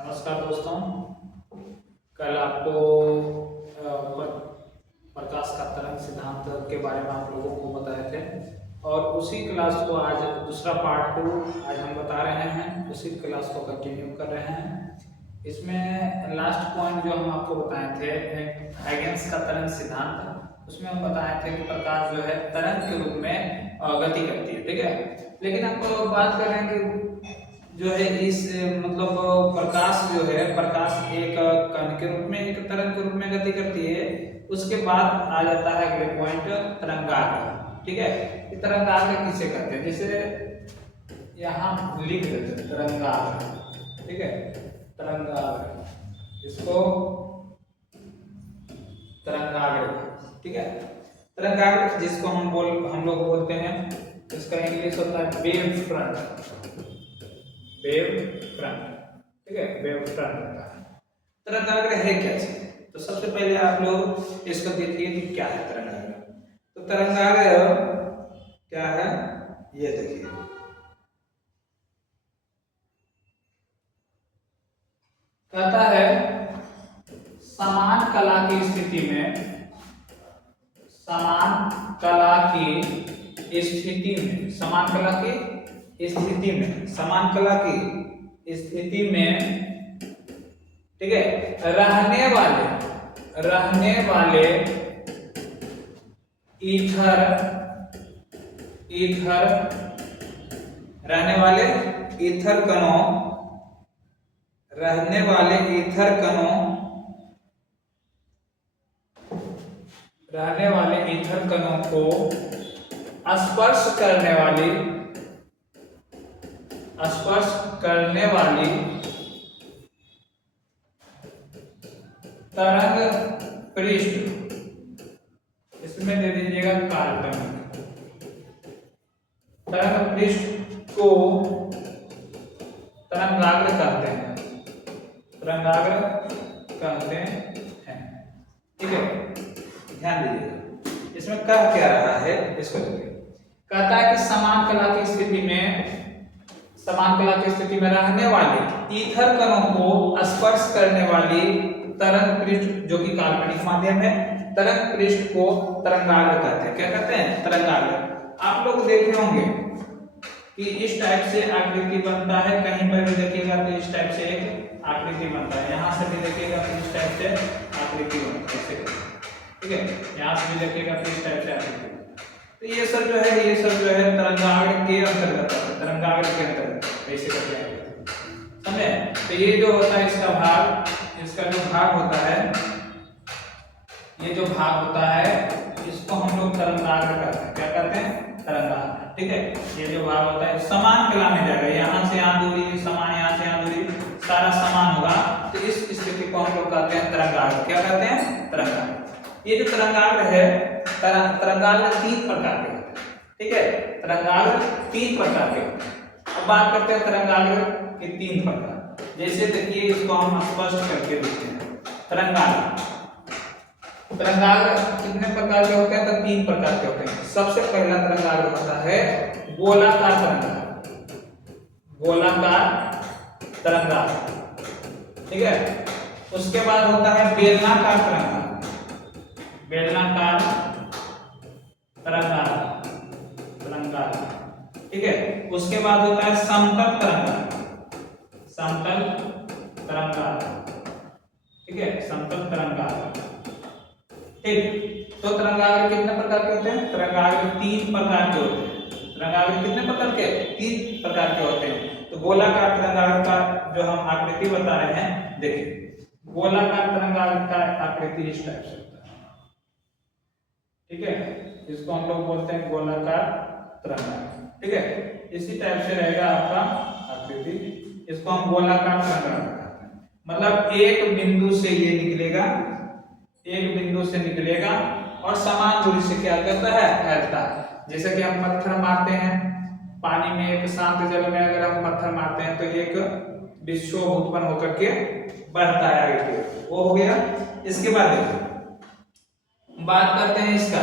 नमस्कार दोस्तों। कल आपको प्रकाश का तरंग सिद्धांत के बारे में आप लोगों को बताए थे और उसी क्लास को आज दूसरा पार्ट 2 आज हम बता रहे हैं। उसी क्लास को कंटिन्यू कर रहे हैं। इसमें लास्ट पॉइंट जो हम आपको बताए थे हाइगेंस का तरंग सिद्धांत, उसमें हम बताए थे कि प्रकाश जो है तरंग के रूप में गति करती है। ठीक है, लेकिन अब बात कर रहे हैं कि जो है इस मतलब प्रकाश जो है प्रकाश एक कण के रूप में एक तरंग के रूप में गति करती है। उसके बाद आ जाता है अगले पॉइंट तरंगाग्र। ठीक है, ये तरंगाग्र किसे कहते हैं, जैसे यहाँ लिख देते हैं तरंगाग्र। ठीक है, तरंगाग्र, इसको तरंगाग्र। ठीक है, तरंगाग्र जिसको हम लोग बोलते हैं, इसका इंग्लिश होता है वेव फ्रंट। वेव फ्रंट, ठीक है, वेव फ्रंट होता है। तरंगाग्र है क्या चीज? तो सबसे पहले आप लोग इसको देखिए कि क्या है तरंगाग्र। तो तरंगाग्र क्या है ये देखिए। कहता है समान कला की स्थिति में, समान कला की स्थिति में, समान कला की स्थिति में, समान कला की स्थिति में, ठीक है, रहने वाले ईथर रहने वाले ईथर कणों, रहने वाले ईथर कणों, रहने वाले ईथर कणों को स्पर्श करने वाली तरंग पृष्ठ, इसमें दे दीजिएगा काल्पनिक तरंग पृष्ठ को तरंगाग्र कहते हैं, तरंगाग्र कहते हैं। ठीक है, ध्यान दीजिएगा इसमें कह क्या रहा है, इसको देखिए। कहता है कि समान कला की स्थिति में, समान कला की स्थिति में रहने वाले ईथर कणों को स्पर्श करने वाली तरंग पृष्ठ, जो कि काल्पनिक माध्यम है, तरंग पृष्ठ को तरंगाग्र कहते हैं। क्या कहते हैं? तरंगाग्र। आप लोग देखे होंगे कि इस टाइप से आकृति बनता है, कहीं पर भी देखिएगा तो इस टाइप से एक आकृति बनता है, यहाँ से भी देखिएगा तो इस टाइप से आकृति बनता है। ठीक है, यहाँ से भी देखिएगा तो इस टाइप से आकृति। तो ये सब जो है तरंगाग्र के अंतर्गत है, तरंगाग्र के अंतर्गत ऐसे करके आएगा, समझे? तो ये जो होता है इसका भाग, इसका जो भाग होता है, ये जो भाग होता है इसको हम लोग तरंगाग्र कहते हैं। क्या कहते हैं? तरंगाग्र। ठीक है, ये जो भाग होता है समान कला में जाएगा, यहाँ से यहाँ दूरी समान, यहाँ से यहाँ दूरी सारा समान होगा, तो इस स्थिति को हम लोग कहते हैं तरंगाग्र। क्या कहते हैं? तरंगाग्र। ये जो तरंगाग्र है, तरंगाग्र 3 प्रकार के होते हैं। ठीक है, तरंगाग्र 3 प्रकार के होते हैं। अब बात करते हैं तरंगाग्र के 3 प्रकार। जैसे देखिए इसको हम स्पष्ट करके देखते हैं। तरंगाग्र कितने प्रकार के होते हैं? तो 3 प्रकार के होते हैं। सबसे पहला तरंगाग्र होता है गोलाकार तरंगाग्र, गोलाकार तरंगाग्र। ठीक है, उसके बाद होता है बेलनाकार तरंगाग्र, बेलनाकार तरंगाग्र। ठीक है, उसके बाद होता है समतल तरंगाग्र, समतल तरंगाग्र। ठीक है, समतल तरंगाग्र। ठीक, तो तरंगाग्र कितने प्रकार के होते हैं? तरंगाग्र 3 प्रकार के होते हैं। तरंगाग्र कितने प्रकार के? 3 प्रकार के होते हैं। तो गोलाकार तरंगाग्र का जो हम आकृति बता रहे हैं, देखिए गोलाकार तरंगाग्र का आकृति इस टाइप से होता है। ठीक है, इसको हम लोग बोलते हैं गोलाकार तरंगाग्र। ठीक है, इसी टाइप से रहेगा आपका आकृति, इसको हम गोलाकार तरंगाग्र कहते हैं। मतलब एक बिंदु से ये निकलेगा, एक बिंदु से निकलेगा और समान दूरी से क्या करता है? फैलता है। जैसे कि हम पत्थर मारते हैं पानी में, एक शांत जल में अगर हम पत्थर मारते हैं तो एक विक्षोभ उत्पन्न होकर के बढ़ता है आगे की, वो हो गया। इसके बाद देखिए बात करते हैं इसका,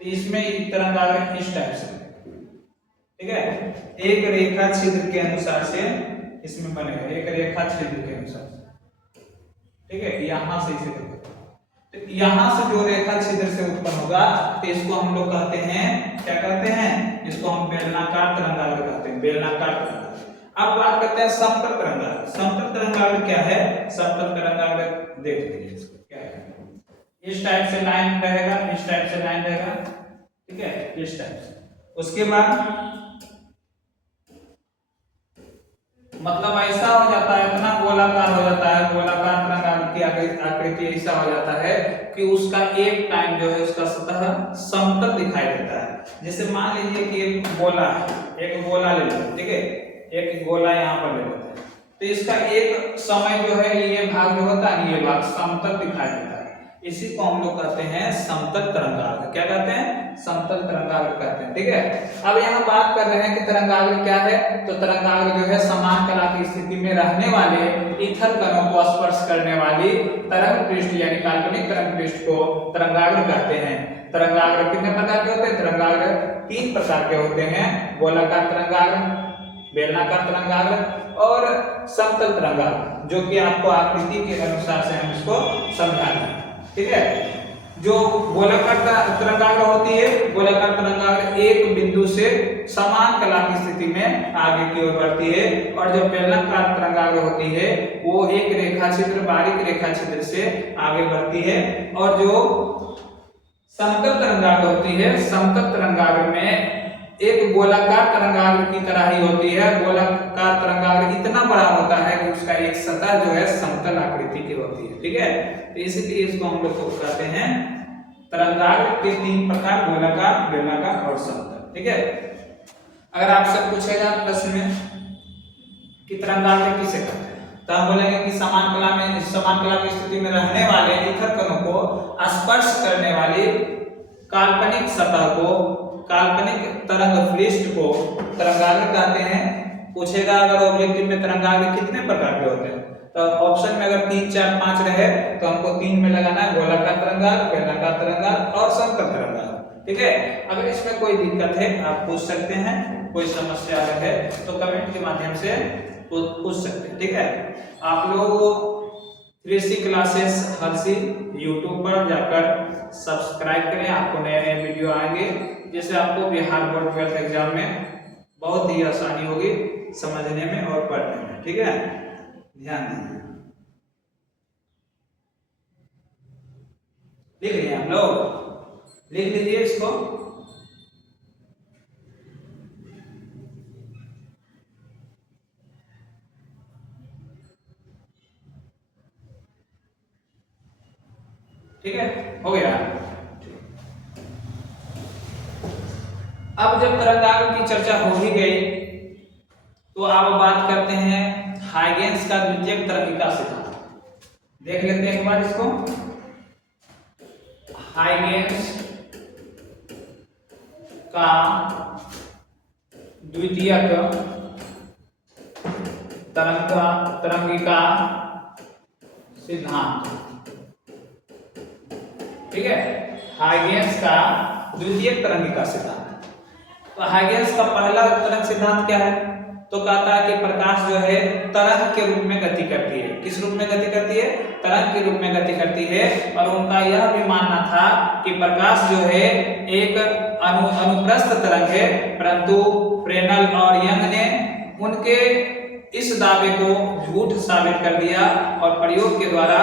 तो इसमें तरंगाग्र इस टाइप से, ठीक है, एक रेखा छिद्र के अनुसार से इसमें बनेगा एक रेखा छिद्र के अनुसार, ठीक है। यहां से इसे देखो, तो यहां से जो रेखा छिद्र से उत्पन्न होगा तो इसको हम लोग कहते हैं, क्या कहते हैं, इसको हम बेलनाकार तरंगाग्र कहते हैं, बेलनाकार तरंगाग्र। अब बात करते हैं समतल तरंगाग्र। समतल तरंगाग्र क्या है? समतल तरंगाग्र देख लीजिए इसको क्या है। इस टाइप से लाइन रहेगा, इस टाइप से लाइन रहेगा, ठीक है, इस टाइप से। उसके बाद मतलब ऐसा हो जाता है, इतना गोलाकार हो जाता है, गोलाकार तरंगाग्र की आकृति ऐसा हो जाता है कि उसका एक टाइम जो है उसका सतह समतल दिखाई देता है। जैसे मान लीजिए कि एक गोला है, एक गोला ले लेते हैं, ठीक है, एक गोला यहाँ पर ले लेते हैं, तो इसका एक समय जो है ये भाग जो होता है, ये भाग समतल दिखाई देता है। इसी को हम लोग कहते हैं समतल तरंगाग्र। क्या कहते हैं? समतल तरंगाग्र कहते हैं, ठीक है। अब यहाँ बात कर रहे हैं कि तरंगाग्र क्या है, तो तरंगाग्र जो है समान कला की स्थिति में रहने वाले ईथर कणों को स्पर्श करने वाली तरंग पृष्ठ यानी काल्पनिक तरंग पृष्ठ को तरंगाग्र कहते हैं। तरंगाग्र कितने प्रकार के होते हैं? तरंगाग्र 3 प्रकार के होते हैं, गोलाकार तरंगाग्र, बेलनाकार तरंगाग्र और समतल तरंगाग्र, जो कि आपको आकृति के अनुसार से हम इसको समझाएंगे, ठीक है। जो गोलाकार तरंगाग्र होती है, गोलाकार तरंगाग्र एक बिंदु से समान कला की स्थिति में आगे की ओर बढ़ती है, और जो बेलनाकार तरंगाग्र होती है वो एक रेखा छिद्र, बारीक रेखा छिद्र से आगे बढ़ती है। और जो समतल तरंगाग्र होती है, समतल तरंगाग्र में एक गोलाकार तरंगाग्र की तरह ही होती है। गोलाकार तरंगाग्र इतना बड़ा होता है कि उसका एक सतह जो है समतल आकृति की होती है, ठीक है। तो इसीलिए इसको हम लोग को कहते हैं तरंगाग्र के 3 प्रकार, गोलाकार, बेलनाकार और समतल, ठीक है। अगर आपसे पूछेगा प्रश्न में कि तरंगाग्र किसे कहते हैं, तो हम बोलेंगे कि समान कला में, समान कला की स्थिति में रहने वाले ईथर कणों को स्पर्श करने वाली काल्पनिक सतह को, काल्पनिक तरंग पृष्ठ को तरंगाग्र कहते हैं। पूछेगा अगर ऑब्जेक्टिव में तरंगाग्र कितने प्रकार के होते हैं, तो ऑप्शन में अगर 3, 4, 5 रहे तो हमको 3 में लगाना है, गोलाकार तरंगाग्र, बेलनाकार तरंगाग्र और समतल तरंगाग्र, ठीक है। अगर इसमें कोई दिक्कत है आप पूछ सकते हैं, कोई समस्या अगर है तो कमेंट के माध्यम से पूछ सकते हैं, ठीक है। आप लोग 3C क्लासेस हर्षी यूट्यूब पर जाकर सब्सक्राइब करें, आपको नए नए वीडियो आएंगे, जिससे आपको बिहार बोर्ड 12th एग्जाम में बहुत ही आसानी होगी समझने में और पढ़ने में, ठीक है। ध्यान दीजिए, लिख लिए हम लोग, लिख लीजिए इसको। ठीक है, हो गया। अब जब तरंगाग्र की चर्चा हो ही गई तो अब बात करते हैं हाइगेंस का द्वितीयक तरंगिका सिद्धांत। देख लेते हैं एक बार इसको। हाइगेंस का द्वितीयक तरंगिका सिद्धांत, ठीक है। हाइगेंस का द्वितीयक तरंगिका सिद्धांत। तो हाइगेंस का पहला तरंग सिद्धांत क्या है, तो कहता है कि प्रकाश जो है तरंग के रूप में गति करती है। किस रूप में गति करती है? तरंग के रूप में गति करती है। और उनका यह भी मानना था कि प्रकाश जो है एक अनुप्रस्थ तरंग है, परंतु फ्रेनल और यंग ने उनके इस दावे को झूठ साबित कर दिया और प्रयोग के द्वारा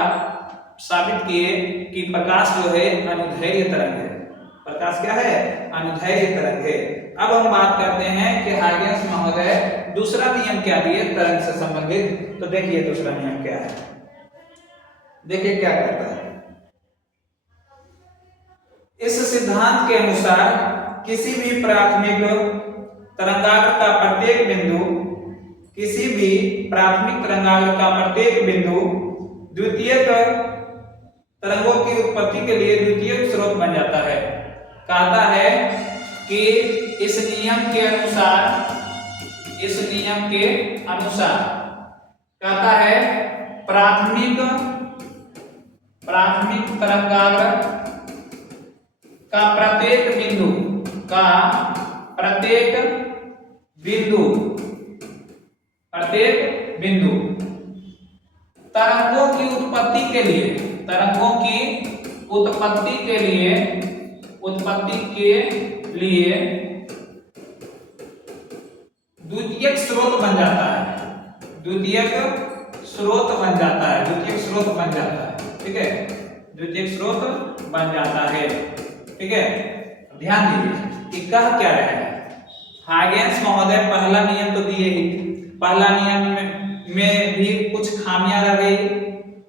साबित किए कि प्रकाश जो है अनुदैर्घ्य तरंग है। प्रकाश क्या है? अनुदैर्घ्य तरंग है। अब हम बात करते हैं कि हाइगेंस महोदय दूसरा नियम क्या दिए तरंग से संबंधित। तो देखिए दूसरा नियम क्या है, देखिए क्या कहता है। इस सिद्धांत के अनुसार किसी भी प्राथमिक तरंगाग्र का प्रत्येक बिंदु, किसी भी प्राथमिक तरंगाग्र का प्रत्येक बिंदु द्वितीयक तरंगों की उत्पत्ति के लिए द्वितीयक स्रोत बन जाता है। कहता है कि इस नियम के अनुसार, इस नियम के अनुसार कहता है प्राथमिक तरंगाग्र का प्रत्येक बिंदु, का प्रत्येक बिंदु तरंगों की उत्पत्ति के लिए, तरंगों की उत्पत्ति के लिए द्वितीयक स्रोत बन जाता है, द्वितीयक स्रोत बन जाता है, द्वितीयक स्रोत बन जाता है, ठीक है, द्वितीयक स्रोत बन जाता है, ठीक है। ध्यान दीजिए कि कह क्या रहे हैं हाइगेंस महोदय, पहला नियम तो दिए ही, पहला नियम में भी कुछ खामियां रह गई।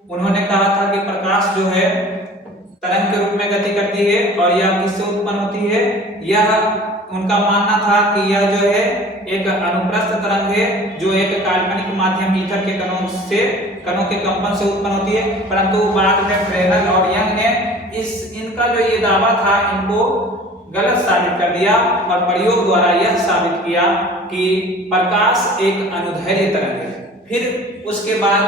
उन्होंने कहा था कि प्रकाश जो है तरंग के रूप में गति करती है और यह किससे उत्पन्न होती है, यह उनका मानना था कि यह जो है एक अनुप्रस्थ तरंग है जो एक काल्पनिक माध्यम ईथर के कणों के कंपन से उत्पन्न होती है। परंतु बाद में फ्रेनेल और यंग ने इनका जो ये दावा था इनको गलत साबित कर दिया और प्रयोग द्वारा यह साबित किया कि प्रकाश एक अनुदैर्ध्य तरंग है। फिर उसके बाद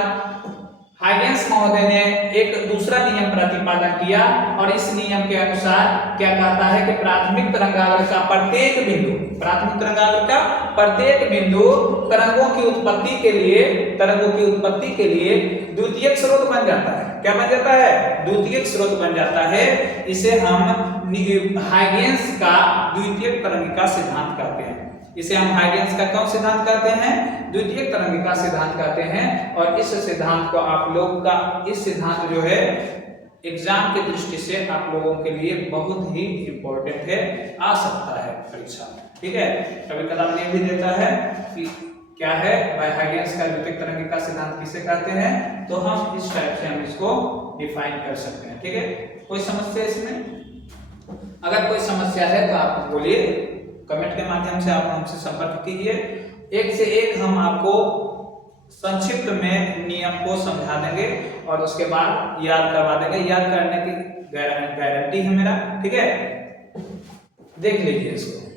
हाइगेंस महोदय ने एक दूसरा नियम प्रतिपादन किया और इस नियम के अनुसार क्या कहता है कि प्राथमिक तरंगाग्र का प्रत्येक बिंदु, प्राथमिक तरंगाग्र का प्रत्येक बिंदु तरंगों की उत्पत्ति के लिए द्वितीयक स्रोत बन जाता है। क्या बन जाता है? द्वितीयक स्रोत बन जाता है। इसे हम हाइगेंस का द्वितीयक तरंगिका सिद्धांत कहते हैं। इसे हम हाइगेंस का कौन सिद्धांत कहते हैं? द्वितीयक तरंगिका सिद्धांत कहते हैं। और इस सिद्धांत को आप लोग का इस सिद्धांत जो है एग्जाम की दृष्टि से आप लोगों के लिए बहुत ही इंपॉर्टेंट है, आ सकता है परीक्षा में, ठीक है। कभी कदार ये भी देता है कि क्या है हाइगेंस का द्वितीयक तरंगिका सिद्धांत किसे कहते हैं, तो हम इस टाइप से हम इसको डिफाइन कर सकते हैं, ठीक है। कोई समस्या इसमें? अगर कोई समस्या है तो आप बोलिए, कमेंट के माध्यम से आप हमसे संपर्क कीजिए। एक से एक हम आपको संक्षिप्त में नियम को समझा देंगे और उसके बाद याद करवा देंगे। याद करने की गारंटी है मेरा, ठीक है। देख लीजिए इसको।